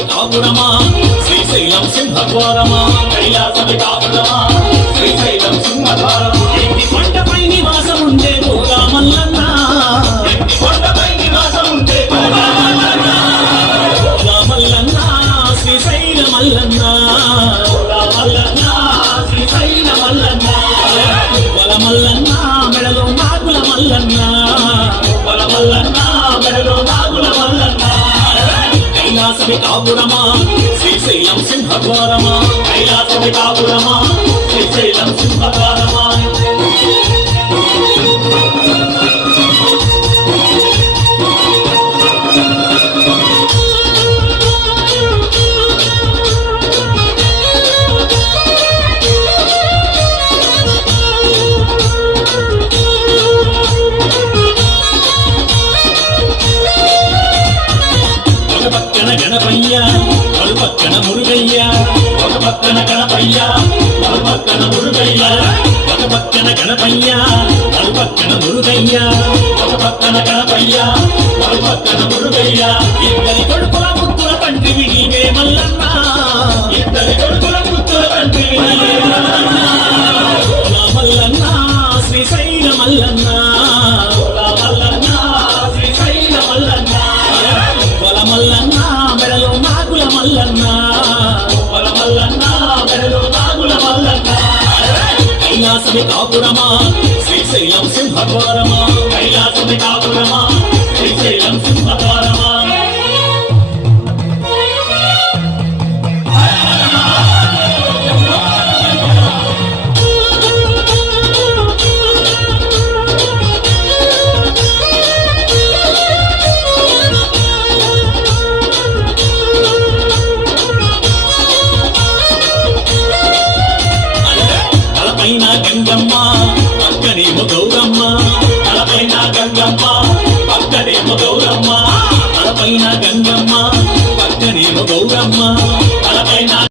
కైలాసమి కాపురమా శ్రీశైలం సింహద్వారమా కైలాసమి కాపురమా శ్రీశైలం సింహద్వారమా ఎట్టి కొండపై నివాసం ఉండే భోగా మల్లన్న ఎట్టి కొండపై నివాసం ఉండే భోగా మల్లన్న శ్రీశైల మల్లన్న మల్లన్న శ్రీశైల మల్లన్న బల మల్లన్న మెడలో నాగుల మల్లన్న బల మల్లన్న మెడలో నాగుల మల్లన్న కైలాసమి కాపురమా శ్రీశైలం సింహద్వారమా కైలాసమి కాపురమా శ్రీశైలం సింహద్వారమా గణపయ్య పలుపక్కన మురుగయ్య ఒక పక్కన గణపయ్య పలుపక్కన మురుగయ్య ఒక పక్కన గణపయ్య పలుపక్కన మురుగయ్య ఒక పక్కన గణపయ్య పలుపక్కన మురుగయ్య ఇద్దరి కొడుకుల ముత్తుల తండ్రి నీవే మల్లన్న ఇద్దరి కొడుకుల ముత్తుల తండ్రి మల్లన్న శ్రీశైల మల్లన్న మల్లన్న శ్రీశైల మల్లన్న బల మల్లన్న మెడలో నాగుల మల్లన్న బల మల్లన్న మెడలో నాగుల మల్లన్న కైలాసమి కాపురమా శ్రీశైలం సింహద్వారమా కైలాసమి